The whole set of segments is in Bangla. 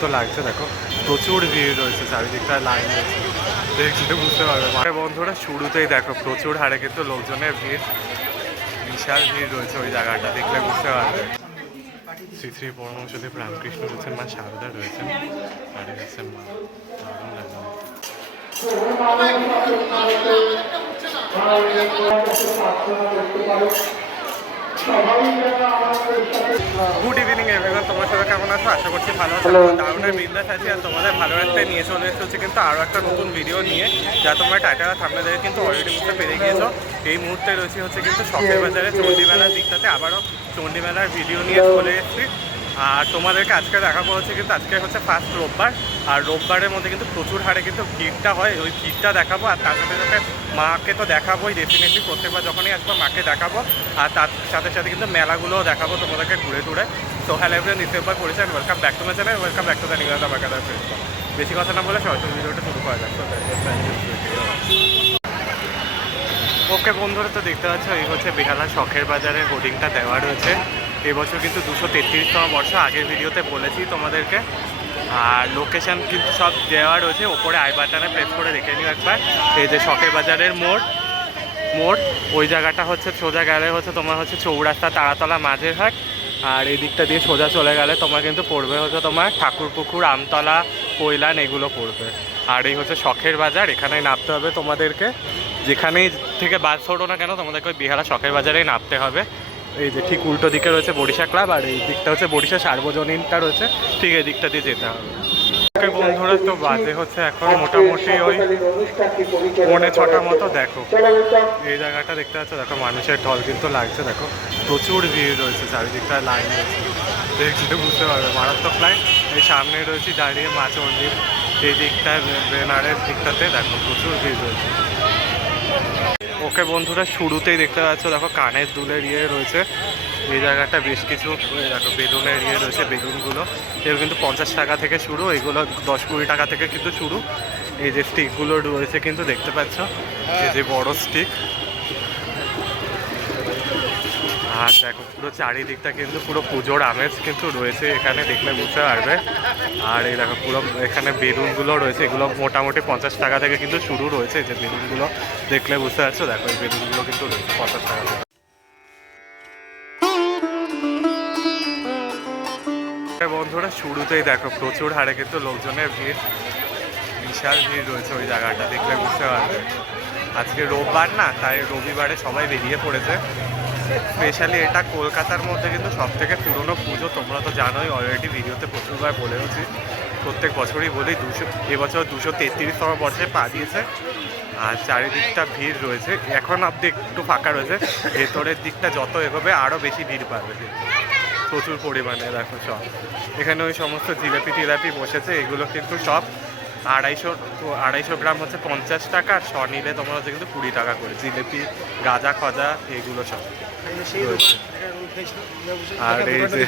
কিন্তু লাগছে, দেখো। প্রচুর ভিড় রয়েছে, চারিদিকটা লাইন রয়েছে দেখলে বুঝতে পারবে। মানে বন্ধুরা শুরুতেই দেখো, প্রচুর হারে কিন্তু লোকজনের ভিড়। বিশাল ভিড় রয়েছে ওই জায়গাটা, দেখলে বুঝতে পারবে। শ্রী শ্রী পরমশুদেব রামকৃষ্ণ রয়েছেন মা শারদা রয়েছেন। আর রয়েছেন মা। দারুণ লাগল। গুড ইভিনিং এভরিওয়ান তোমার সাথে কেমন আছো? আশা করছি ভালো আছো। দারুণের বিন্দাস আছি আর তোমাদের ভালো একটা নিয়ে চলে এসেছে কিন্তু আরও একটা নতুন ভিডিও নিয়ে। যা তোমরা টাটা থামলে দেখে কিন্তু অলরেডি বুঝতে পেরে গিয়েছো। এই মুহূর্তে রয়েছে হচ্ছে কিন্তু শখের বাজারে চণ্ডীমেলার দিকটাতে আবারও চণ্ডীমেলার ভিডিও নিয়ে চলে এসেছি। আর তোমাদেরকে আজকে দেখাবো হচ্ছে কিন্তু আজকে হচ্ছে ফার্স্ট রোববার, আর রোববারের মধ্যে কিন্তু প্রচুর হারে কিন্তু ভিড়টা হয়, ওই ভিড়টা দেখাবো, আর তার সাথে সাথে মাকে তো দেখাবোই ডেফিনেটলি প্রত্যেকবার যখনই আসব মাকে দেখাবো, আর তার সাথে সাথে কিন্তু মেলাগুলোও দেখাবো তোমাদেরকে ঘুরে ঘুরে তো হ্যালো এভরিওয়ান রিসেম্বার করেছেন welcome back to my channel welcome back to the বেশি কথা না বলে সরাসরি ভিডিওটা শুরু করা যাক। ওকে বন্ধুরা, তো দেখতে পাচ্ছ, এই হচ্ছে বেহালা শখের বাজারের হোর্ডিংটা দেওয়া রয়েছে। এবছর কিন্তু দুশো তেত্রিশতম বর্ষ, আগের ভিডিওতে বলেছি তোমাদেরকে। আর লোকেশন কিন্তু সব দেওয়া রয়েছে, ওপরে আই বাটনে প্রেস করে দেখে নিও একবার। এই যে শখের বাজারের মোড় মোড়, ওই জায়গাটা হচ্ছে সোজা গেলে হচ্ছে তোমার হচ্ছে চৌরাস্তা, তারাতলা মাঝের হাট। আর এই দিকটা দিয়ে সোজা চলে গেলে তোমার কিন্তু পড়বে হচ্ছে তোমার ঠাকুরপুকুর আমতলা, কৈলান, এগুলো পড়বে। আর এই হচ্ছে শখের বাজার, এখানেই নামতে হবে তোমাদেরকে। যেখানেই থেকে বাস ধরো না কেন, তোমাদেরকে ওই বিহারা শখের বাজারেই নামতে হবে। এই যে ঠিক উল্টো দিকে রয়েছে বরিশা ক্লাব আর এই দিকটা হচ্ছে বরিশা সার্বজনীনটা রয়েছে। ঠিক এই দিকটা দিয়ে যেতে হবে। বন্ধুরা, তো বাজে হচ্ছে এখন মোটামুটি ওই পৌনে ছটার মতো, দেখো। এই জায়গাটা দেখতে পাচ্ছ, দেখো মানুষের ঢল কিন্তু লাগছে, দেখো। প্রচুর ভিড় রয়েছে, চারিদিকটা লাইন রয়েছে বুঝতে পারবে, মারাত্মক লাইন এই সামনে রয়েছে দাঁড়িয়ে মাছ মন্দির, এই দিকটা ব্যানারের দিকটাতে, দেখো, প্রচুর ভিড় রয়েছে। ওকে বন্ধুরা শুরুতেই দেখতে পাচ্ছ, দেখো কানের দুলের ইয়ে রয়েছে। এই জায়গাটা বেশ কিছু দেখো বেলুনের ইয়ে রয়েছে, বেলুনগুলো। এগুলো কিন্তু পঞ্চাশ টাকা থেকে শুরু, এগুলো দশ কুড়ি টাকা থেকে কিন্তু শুরু। এই যে স্টিকগুলো রয়েছে কিন্তু দেখতে পাচ্ছ, এই যে বড় স্টিক আর দেখো পুরো চারিদিকটা কিন্তু পুরো পুজোর আমেজ কিন্তু রয়েছে এখানে, দেখলে বুঝতে পারবে। আর এই দেখো পুরো এখানে বেলুনগুলো রয়েছে, এগুলো মোটামুটি পঞ্চাশ টাকা থেকে কিন্তু শুরু রয়েছে, যে বেলুনগুলো দেখলে বুঝতে পারছ, দেখো এই বেলুনগুলো কিন্তু রয়েছে পঞ্চাশ টাকা থেকে। বন্ধুরা, শুরুতেই দেখো প্রচুর হারে কিন্তু লোকজনের ভিড়, বিশাল ভিড় রয়েছে ওই জায়গাটা, দেখলে বুঝতে পারবে। আজকে রোববার না, তাই রবিবারে সবাই বেরিয়ে পড়েছে। স্পেশালি এটা কলকাতার মধ্যে কিন্তু সব থেকে পুরনো পুজো, তোমরা তো জানোই অলরেডি ভিডিওতে প্রচুরবার বলেওছি প্রত্যেক বছরই বলি, দুশো, এবছর দুশো তেত্রিশতম বর্ষে পা দিয়েছে। আর চারিদিকটা ভিড় রয়েছে। এখন অব্দি একটু ফাঁকা রয়েছে। ভেতরের দিকটা যত এগোবে আরও বেশি ভিড় পাবে। প্রচুর পরিমাণে দেখো সব। এখানে ওই সমস্ত জিলাপি টিলাপি বসেছে, এগুলো কিন্তু সব আড়াইশো আড়াইশো গ্রাম হচ্ছে পঞ্চাশ টাকা, আর শ নিলে তোমার হচ্ছে কিন্তু কুড়ি টাকা করে। জিলেপি, গাজা, খজা, এগুলো সব। আর এই যে,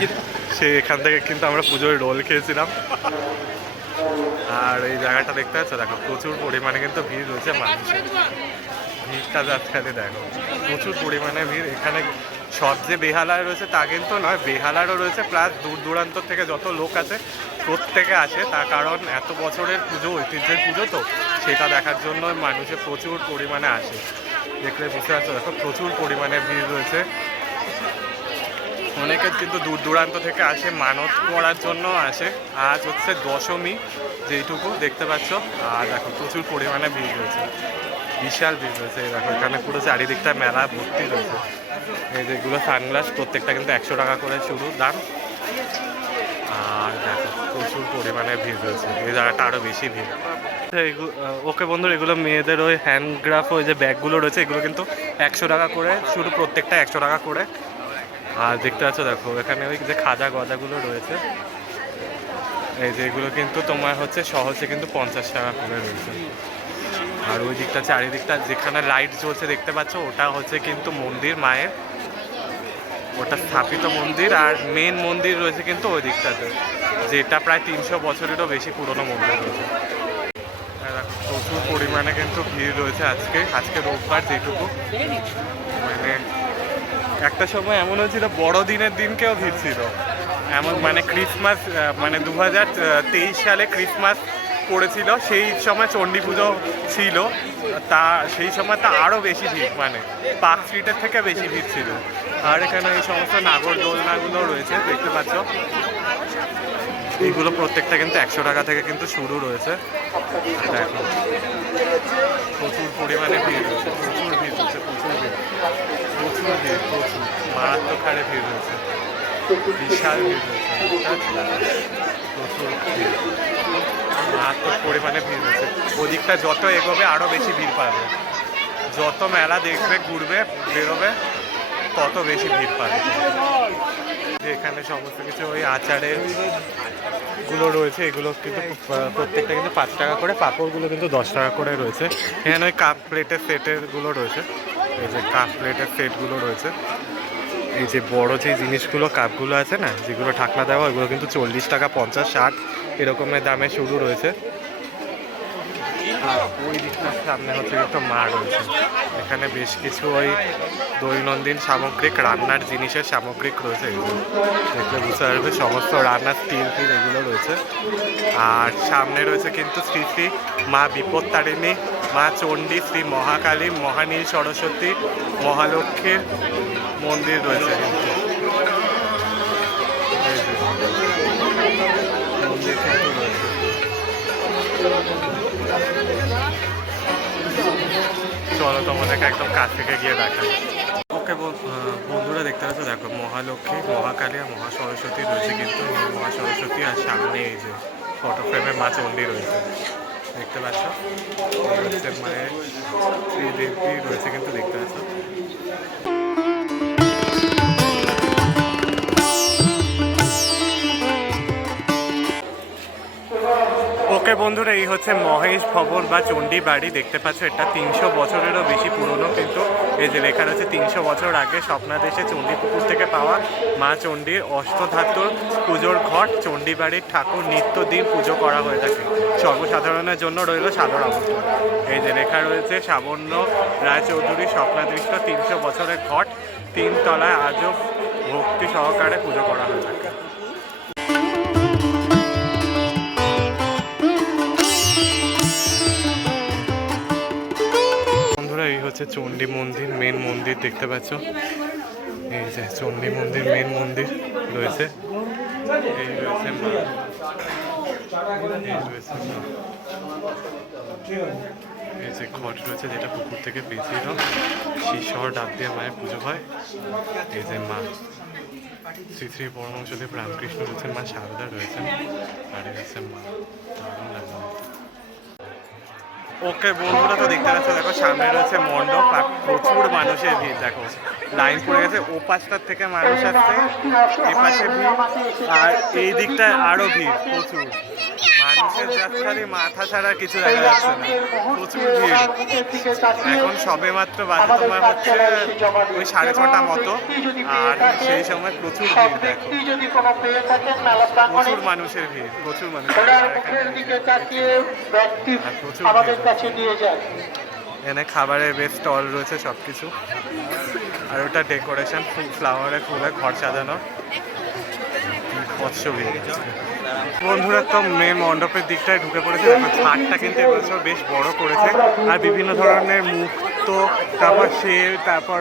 সে এখান থেকে কিন্তু আমরা পুজোর রোল খেয়েছিলাম। আর এই জায়গাটা দেখতে পাচ্ছ? দেখো, প্রচুর পরিমাণে কিন্তু ভিড় রয়েছে মানুষের। ভিড়টা যাচ্ছে দেখো। প্রচুর পরিমাণে ভিড়। এখানে সব যে বেহালায় রয়েছে তা কিন্তু নয়, বেহালারও রয়েছে। প্লাস দূর দূরান্ত থেকে যত লোক আছে, প্রত্যেকে আসে। তার কারণ এত বছরের পুজো, ঐতিহ্যের পুজো তো, সেটা দেখার জন্য মানুষের প্রচুর পরিমাণে আসে। দেখলে বুঝতে পারছ, দেখো প্রচুর পরিমাণে ভিড় রয়েছে। অনেকে কিন্তু দূর দূরান্ত থেকে আসে, মানত করার জন্য আসে। আজ হচ্ছে দশমী, যেইটুকু দেখতে পাচ্ছ। আর দেখো, প্রচুর পরিমাণে ভিড় রয়েছে। বিশাল ভিড় রয়েছে দেখো, এখানে পুরো চারিদিকটা মেলা ভর্তি রয়েছে। এই যেগুলো সানগ্লাস, প্রত্যেকটা কিন্তু একশো টাকা করে শুরু দাম। আর দেখো, প্রচুর পরিমাণে ভিড় রয়েছে। এই জায়গাটা আরও বেশি ভিড়। ওকে বন্ধুরা, এগুলো মেয়েদের ওই হ্যান্ডগ্রাফ ওই যে ব্যাগগুলো রয়েছে, এগুলো কিন্তু একশো টাকা করে শুরু, প্রত্যেকটা একশো টাকা করে। আর দেখতে পাচ্ছ, দেখো, এখানে ওই যে খাজা গজাগুলো রয়েছে। এই যে এগুলো কিন্তু তোমার হচ্ছে সহজে কিন্তু পঞ্চাশ টাকা করে রয়েছে। আর ওই দিকটা চারিদিকটা যেখানে লাইট জ্বলছে দেখতে পাচ্ছ, ওটা হচ্ছে কিন্তু মন্দির মায়ের, ওটা স্থাপিত মন্দির আর মেন মন্দির রয়েছে কিন্তু ওই দিকটাতে, যেটা প্রায় তিনশো বছরেরও বেশি পুরনো মন্দির রয়েছে। আর প্রচুর পরিমাণে কিন্তু ভিড় রয়েছে আজকে আজকে রোববার যেটুকু। মানে একটা সময় এমন হয়েছিল, বড়দিনের দিনকেও ভিড় ছিল। এমন মানে ক্রিসমাস মানে দু হাজার তেইশ সালে ক্রিসমাস পড়েছিল, সেই সময় চণ্ডী পুজো ছিল। তা, সেই সময় তা আরও বেশি ভিড় মানে পার্ক স্ট্রিটের থেকে বেশি ভিড় ছিল। আর এখানে এই সমস্ত নাগর দোলনাগুলো রয়েছে, দেখতে পাচ্ছ। এইগুলো প্রত্যেকটা কিন্তু একশো টাকা থেকে কিন্তু শুরু রয়েছে। দেখো, প্রচুর পরিমাণে ভিড় রয়েছে, প্রচুর ভিড় রয়েছে, প্রচুর ভিড় প্রচুর ভিড়, প্রচুর। মারাত্মক হারে ভিড় রয়েছে, বিশাল ভিড় রয়েছে, প্রচুর ভিড়। মারাত্মক পরিমাণে ভিড় রয়েছে ওদিকটা যত এগোবে আরও বেশি ভিড় পাবে। যত মেলা দেখবে, ঘুরবে, বেরোবে, তত বেশি ভিড় পাবে। এখানে সমস্ত কিছু ওই আচারেরগুলো রয়েছে, এগুলো কিন্তু প্রত্যেকটা কিন্তু পাঁচ টাকা করে। পাঁপড়গুলো কিন্তু দশ টাকা করে রয়েছে। এখানে ওই কাপ প্লেটের সেটেরগুলো রয়েছে। এই যে কাপ প্লেটের সেটগুলো রয়েছে। এই যে বড় যে জিনিসগুলো, কাপগুলো আছে না, যেগুলো ঠাকলা দেওয়া ওইগুলো কিন্তু চল্লিশ টাকা, পঞ্চাশ, ষাট। এরকমের দামে শুরু রয়েছে। আর ওই দিকটার সামনে হচ্ছে কিন্তু মা রয়েছে। এখানে বেশ কিছু ওই দৈনন্দিন সামগ্রিক রান্নার জিনিসের সামগ্রিক রয়েছে এগুলো। দেখলে বুঝতে পারবে, সমস্ত রান্নার স্টিল ফিল এগুলো রয়েছে। আর সামনে রয়েছে কিন্তু শ্রী শ্রী মা বিপত্তারিণী, মা চণ্ডী, শ্রী মহাকালী, মহানীল সরস্বতী, মহালক্ষ্মীর মন্দির রয়েছে। কিন্তু চলো তোমাদেরকে একদম কাছ থেকে গিয়ে দেখা ওকে বন্ধুরা দেখতে পাচ্ছ, দেখো, মহালক্ষ্মী মহাকালী আর মহা সরস্বতী রয়েছে কিন্তু মহা সরস্বতী আর সামনে এই যে ফটো ফ্রেমে মা চণ্ডী রয়েছে। দেখতে পাচ্ছ? মায়ের শ্রীদেবী রয়েছে কিন্তু দেখতে পাচ্ছ। ওকে বন্ধুরা, এই হচ্ছে মহেশ ভবন বা চণ্ডী বাড়ি। দেখতে পাচ্ছ, এটা তিনশো বছরেরও বেশি পুরনো কিন্তু এই যে লেখা রয়েছে, তিনশো বছর আগে স্বপ্নাদেশে চণ্ডীপুকুর থেকে পাওয়া মা চণ্ডীর অষ্টধাতুর পুজোর ঘট, চণ্ডী বাড়ির ঠাকুর নিত্যদিন পুজো করা হয়ে থাকে। সর্বসাধারণের জন্য রইল সাদর আমন্ত্রণ। এই যে লেখা রয়েছে সাবন্য রায়চৌধুরী স্বপ্নাদৃষ্ট তিনশো বছরের ঘট তিন তলায় আজও ভক্তি সহকারে পুজো করা হয়ে থাকে। হচ্ছে চণ্ডী মন্দির মেন মন্দির দেখতে পাচ্ছ। এই যে চণ্ডী মন্দির মেন মন্দির রয়েছে। এই রয়েছে মা। এই রয়েছে যে ঘট রয়েছে যেটা পুকুর থেকে পেয়েছিল শিশর ডাক দিয়ে মায়ের পুজো হয়। এই যে মা। শ্রী শ্রী পরমংশদেব রামকৃষ্ণ রয়েছেন মা, শারদা রয়েছেন আর হচ্ছে মা। দারুণ লাগল। ওকে বন্ধুরা তো দেখতে পাচ্ছ, দেখো সামনে রয়েছে মণ্ডপ আর প্রচুর মানুষের ভিড়, দেখো। লাইন পড়ে গেছে ও পাশটার থেকে মানুষ আসছে এ পাশে ভিড়, আর এই দিকটায় আরও ভিড়, প্রচুর। মানুষের যাত্রারই মাথা ছাড়া কিছু দেখা যাচ্ছে না। প্রচুর ভিড়। এখন সবে মাত্র বাজে তোমার হচ্ছে ওই সাড়ে ছটা মতো। আর সেই সময় প্রচুর ভিড় দেখো। প্রচুর মানুষের ভিড় প্রচুর মানুষের এখানে আমাদের কাছে নিয়ে যায়। খাবারের বেশ স্টল রয়েছে সব কিছু আর ওটা ডেকোরেশন ফ্লাওয়ারে ফুলে ঘর সাজানো। বিভৎস ভিড়। বন্ধুরা, তো মেন মণ্ডপের দিকটায় ঢুকে পড়েছে। দেখো, ছাদটা কিন্তু এবছর বেশ বড় করেছে। আর বিভিন্ন ধরনের মুক্ত, তারপর শেল তারপর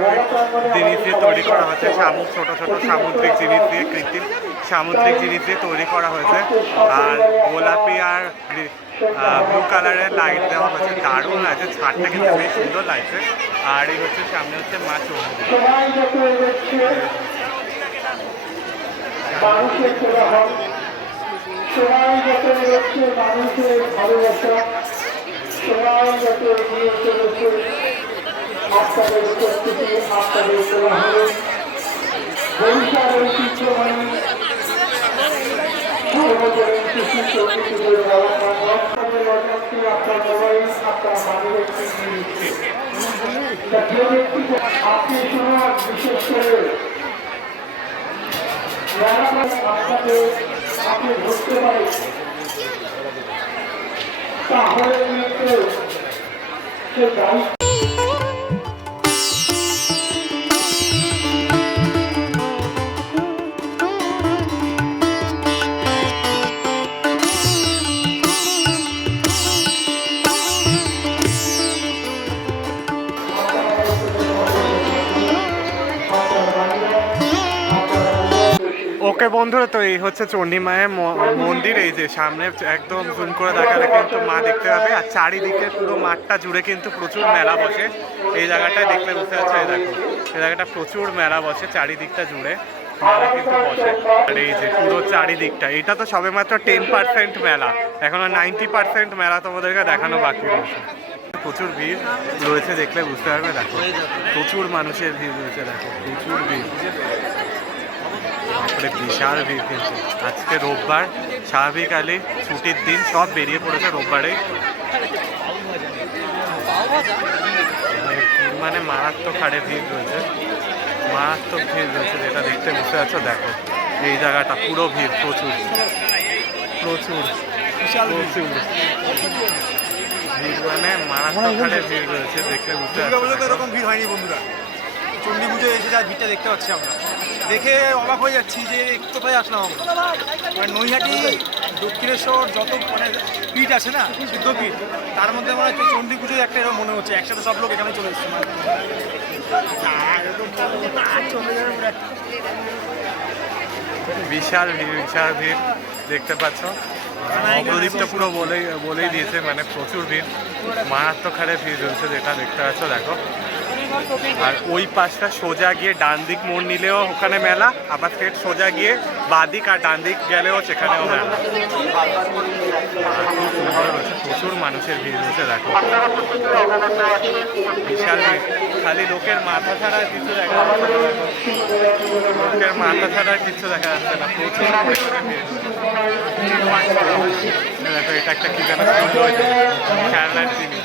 জিনিস দিয়ে তৈরি করা হয়েছে শামুক ছোট ছোট সামুদ্রিক জিনিস দিয়ে, কৃত্রিম সামুদ্রিক জিনিস দিয়ে তৈরি করা হয়েছে। আর গোলাপি আর ব্লু কালারের লাইট দেওয়া হয়েছে। দারুণ লাগছে। ছাদটা কিন্তু বেশ সুন্দর লাগছে। আর এই হচ্ছে, সামনে হচ্ছে মাছ সবাই যত এগোচ্ছে মানুষের ভালোবাসা, সবাই যত এগিয়ে চলেছে আপনাদের উপস্থিতি, আপনাদের সেবা হবে বরিশাল লজনটি আপনার মোবাইল আপনার ব্যক্তি আপনি সময় বিশেষ করে, আপনাদের আপনি ধরতে পারেন তাহলে কিন্তু সে বন্ধুরা, তো এই হচ্ছে চণ্ডী মায়ের ম- মন্দির। এই যে সামনে একদম জুম করে দেখালে কিন্তু মা দেখতে পাবে। আর চারিদিকে পুরো মাঠটা জুড়ে কিন্তু প্রচুর মেলা বসে। এই জায়গাটায় দেখলে বুঝতে পারছ, এই দেখো, এই জায়গাটা প্রচুর মেলা বসে চারিদিকটা জুড়ে। মেলা কিন্তু বসে। আর এই যে পুরো চারিদিকটা, এটা তো সবে মাত্র টেন পার্সেন্ট মেলা। এখনও নাইনটি পার্সেন্ট মেলা তোমাদেরকে দেখানো বাকি রয়েছে। প্রচুর ভিড় রয়েছে দেখলে বুঝতে পারবে, দেখো। প্রচুর মানুষের ভিড় রয়েছে, দেখো। প্রচুর ভিড়। বাপরে বিশাল ভিড় কিন্তু আজকে রোববার স্বাভাবিক আলী ছুটির দিন সব বেরিয়ে পড়েছে রোববারে মানে মারাত্মক হারে ভিড় রয়েছে। মারাত্মক ভিড় রয়েছে যেটা দেখতে বুঝতে পারছ দেখো। এই জায়গাটা পুরো ভিড় প্রচুর। প্রচুর। প্রচুর। ভিড় মানে মারাত্মক হারে ভিড় রয়েছে দেখলে বুঝতে পারছ এরকম ভিড় হয়নি বন্ধুরা। চণ্ডী পুজোয় এসে যা ভিড়টা দেখতে পাচ্ছি আমরা। দেখে অবাক হয়ে যাচ্ছি যে কোথায় আসলাম। আমরা মানে নৈহাটি, দক্ষিণেশ্বর যত মানে পিঠ আছে না, সিদ্ধ পিঠ, তার মধ্যে মনে হচ্ছে চণ্ডী পুজোয় একটা এরকম মনে হচ্ছে, একসাথে সব লোক এখানে চলে এসছে। বিশাল ভিড় বিশাল ভিড় দেখতে পাচ্ছ। অগ্রদীপ তো পুরো বলেই বলেই দিয়েছে মানে প্রচুর ভিড়। মারাত্মক হারে ভিড় রয়েছে যেটা দেখতে পাচ্ছ, দেখো। আর ওই পাশটা সোজা গিয়ে ডান দিক মোড় নিলেও ওখানে মেলা, আবার স্ট্রেট সোজা গিয়ে বাদিক আর ডান দিক গেলেও সেখানেও মেলা। প্রচুর মানুষের ভিড় রয়েছে, দেখো। বিশাল ভিড়। খালি লোকের মাথা ছাড়া কিছু দেখা যাচ্ছে লোকের মাথা ছাড়া কিছু দেখা যাচ্ছে না, প্রচুর দেখো, এটা একটা কি খেলনার জিনিস।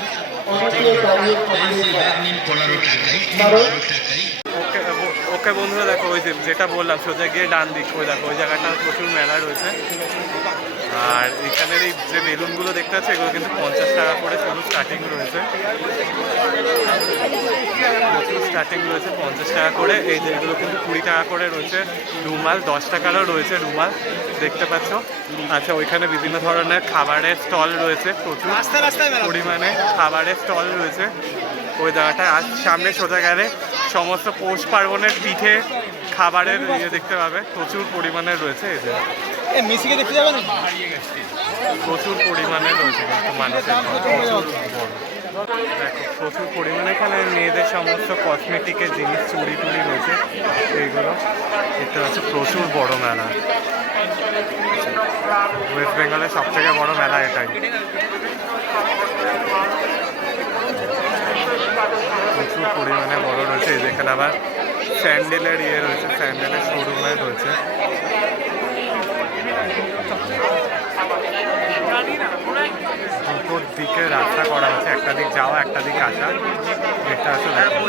ওকে বন্ধুরা দেখো ওই যেটা বললাম সোজা গিয়ে ডান দিক, ওই দেখো ওই জায়গাটা প্রচুর মেলা রয়েছে। আর এখানের এই যে বেলুনগুলো দেখতে পাচ্ছ এগুলো কিন্তু পঞ্চাশ টাকা করে শুধু স্টার্টিং রয়েছে। প্রচুর স্টার্টিং রয়েছে পঞ্চাশ টাকা করে। এই যে এগুলো কিন্তু কুড়ি টাকা করে রয়েছে। রুমাল দশ টাকারও রয়েছে রুমাল দেখতে পাচ্ছ। আচ্ছা ওইখানে বিভিন্ন ধরনের খাবারের স্টল রয়েছে প্রচুর পরিমাণে খাবারের স্টল রয়েছে। ওই জায়গাটায় আজ সামনে সোজা গেলে সমস্ত পৌষ পার্বণের পিঠে খাবারের ইয়ে দেখতে পাবে। প্রচুর পরিমাণে রয়েছে এই যে এ মেসিকে দেখতে যাবে না প্রচুর পরিমাণে রয়েছে কিন্তু মানুষের প্রচুর বড়। দেখো প্রচুর পরিমাণে এখানে মেয়েদের সমস্ত কসমেটিকের জিনিস চুড়ি টুড়ি রয়েছে এইগুলো। দেখতে পাচ্ছ প্রচুর বড় মেলা। ওয়েস্ট বেঙ্গলের সব থেকে বড় মেলা এটাই। প্রচুর পরিমাণে বড় রয়েছে এই যেখানে আবার স্যান্ডেলের ইয়ে রয়েছে স্যান্ডেলের শোরুমে রয়েছে। দুটোর দিকে রাস্তা করা আছে একটা দিক যাওয়া একটা দিক আসা। এটা আছে দেখো।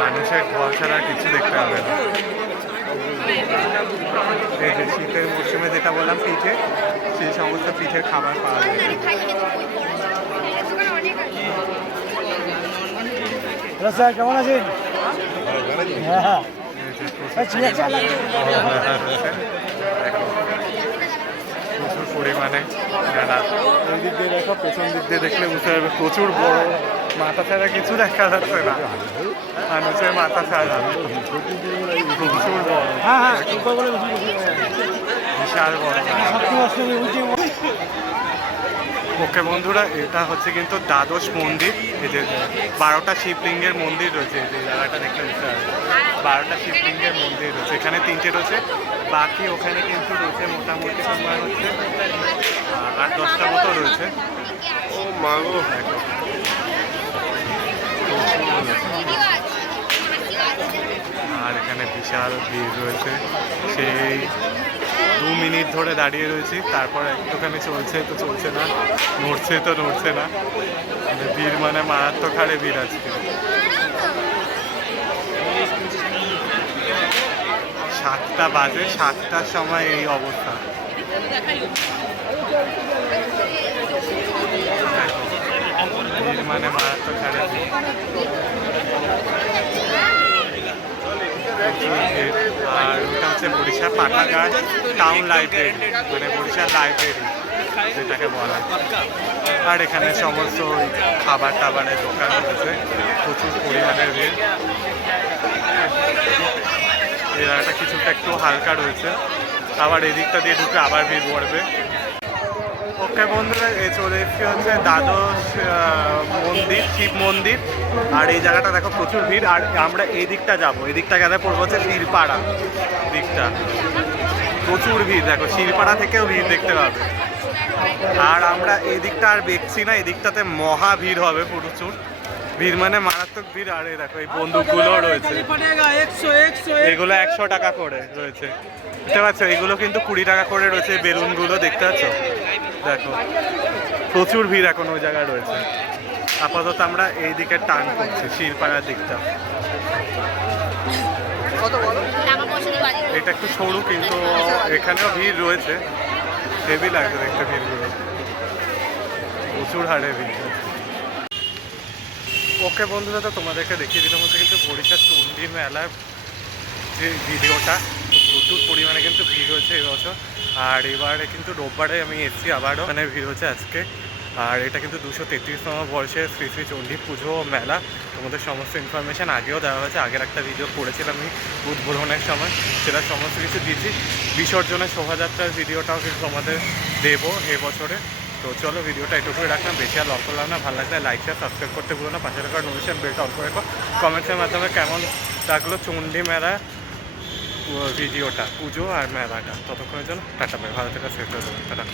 মানুষের ঘর ছাড়া কিছু দেখতে হবে না। এই যে শীতের মরশুমে যেটা বললাম পিঠে সেই সমস্ত পিঠের খাবার পাওয়া যায়। স্যার কেমন আছেন? হ্যাঁ। প্রচুর পরিমাণে মেলা ওই দিক দিয়ে দেখো পেছন দিক দিয়ে দেখলে বুঝতে পারবে প্রচুর বড় মাথা ছাড়া কিছু দেখা যাচ্ছে না মানুষের মাথা ছাড়া প্রচুর বড় বিশাল বড় ওকে বন্ধুরা, এটা হচ্ছে কিন্তু দ্বাদশ মন্দির। যে বারোটা শিবলিঙ্গের মন্দির রয়েছে, এই জায়গাটা দেখতে বুঝতে পারবে। বারোটা শিবলিঙ্গের মন্দির রয়েছে। এখানে তিনটে রয়েছে। বাকি ওখানে কিন্তু রয়েছে মোটামুটি তোমার হচ্ছে আট দশটা মতো রয়েছে। ও মাগো দেখো প্রচুর রয়েছে। আর এখানে বিশাল ভিড় রয়েছে। সেই দু মিনিট ধরে দাঁড়িয়ে রয়েছি। তারপর একটুখানি চলছে তো চলছে না নড়ছে তো নড়ছে না। মানে ভিড় মানে মারাত্মক হারে ভিড় আজকে। সাতটা বাজে, সাতটার সময় এই অবস্থা মানে মারাত্মক। আর ওটা হচ্ছে বরিশা পাঠাঘাট টাউন লাইব্রেরি মানে বরিশার লাইব্রেরি যেটাকে বলা। আর এখানে সমস্ত খাবার টাবারের দোকান রয়েছে প্রচুর পরিমাণে ভিড় জায়গাটা কিছুটা একটু হালকা রয়েছে। আবার এদিকটা দিয়ে ঢুকে আবার ভিড় পড়বে ওকে বন্ধুরা এই চলে এসেছি হচ্ছে দ্বাদশ মন্দির, শিব মন্দির। আর এই জায়গাটা দেখো প্রচুর ভিড়। আর আমরা এই দিকটা যাব। এই দিকটা গেলে পড়ব হচ্ছে শিলপাড়া দিকটা। প্রচুর ভিড়। দেখো, শিলপাড়া থেকেও ভিড় দেখতে পাবে। আর আমরা এই দিকটা আর দেখছি না। এই দিকটাতে মহা ভিড় হবে প্রচুর। ভিড় মানে মারাত্মক ভিড়, আর দেখো, এই বন্দুকগুলো রয়েছে। এগুলো একশো টাকা করে রয়েছে। বুঝতে পারছ? এগুলো কিন্তু কুড়ি টাকা করে রয়েছে বেলুনগুলো, দেখতে পাচ্ছ? দেখো, প্রচুর ভিড় এখন ওই জায়গায় রয়েছে। আপাতত আমরা এই দিকে টান করছি শিলপাড়ার দিকটা। এটা একটু সরু, কিন্তু এখানেও ভিড় রয়েছে। হেভি লাগছে দেখতে ভিড়গুলো। প্রচুর হারে ভিড়। ওকে বন্ধুরা, তো তোমাদেরকে দেখিয়ে দিলাম হচ্ছে কিন্তু বরিশার চণ্ডী মেলার যে ভিডিওটা, প্রচুর পরিমাণে কিন্তু ভিড় হয়েছে এবছর আর এবারে কিন্তু রোববারে আমি এসেছি আবারও। মানে ভিড় হচ্ছে আজকে। আর এটা কিন্তু দুশো তেত্রিশতম বর্ষে শ্রী শ্রী চণ্ডী পুজো মেলা। তোমাদের সমস্ত ইনফরমেশান আগেও দেওয়া হয়েছে। আগের একটা ভিডিও করেছিলাম আমি উদ্বোধনের সময়। সেটা সমস্ত কিছু দিয়েছি বিসর্জনের শোভাযাত্রার ভিডিওটাও কিন্তু তোমাদের দেবো এবছরে তো চলো ভিডিওটা এটুকুই রাখলাম। বেশি আর অল্প লাগলাম না, ভালো লাগলে লাইক শেয়ার সাবস্ক্রাইব করতে ভুলো না। পাশে রাখা নোটিশন বেলটা অল্প রেখো। কমেন্টসের মাধ্যমে কেমন লাগল চুন্ডি মেলা ভিডিওটা পুজো আর মেলাটা? ততক্ষণের জন্য টাটা, ভাই। ভালো থেকে যাবে টাটা।